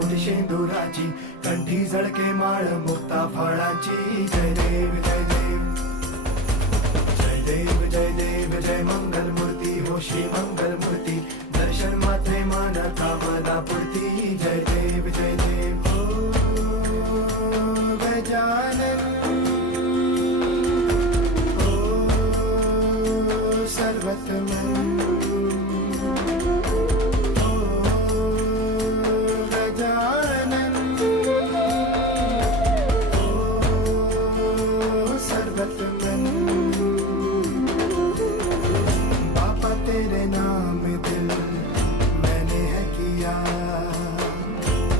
मुठी शेंदुराची, कंठी झळके माळ मुक्ता फळाची. जय देव जय देव जय देव जय देव जय मंगल मूर्ती हो श्री मंगल मूर्ती. दर्शन मात्रे मन कामना पूर्ती. जय देव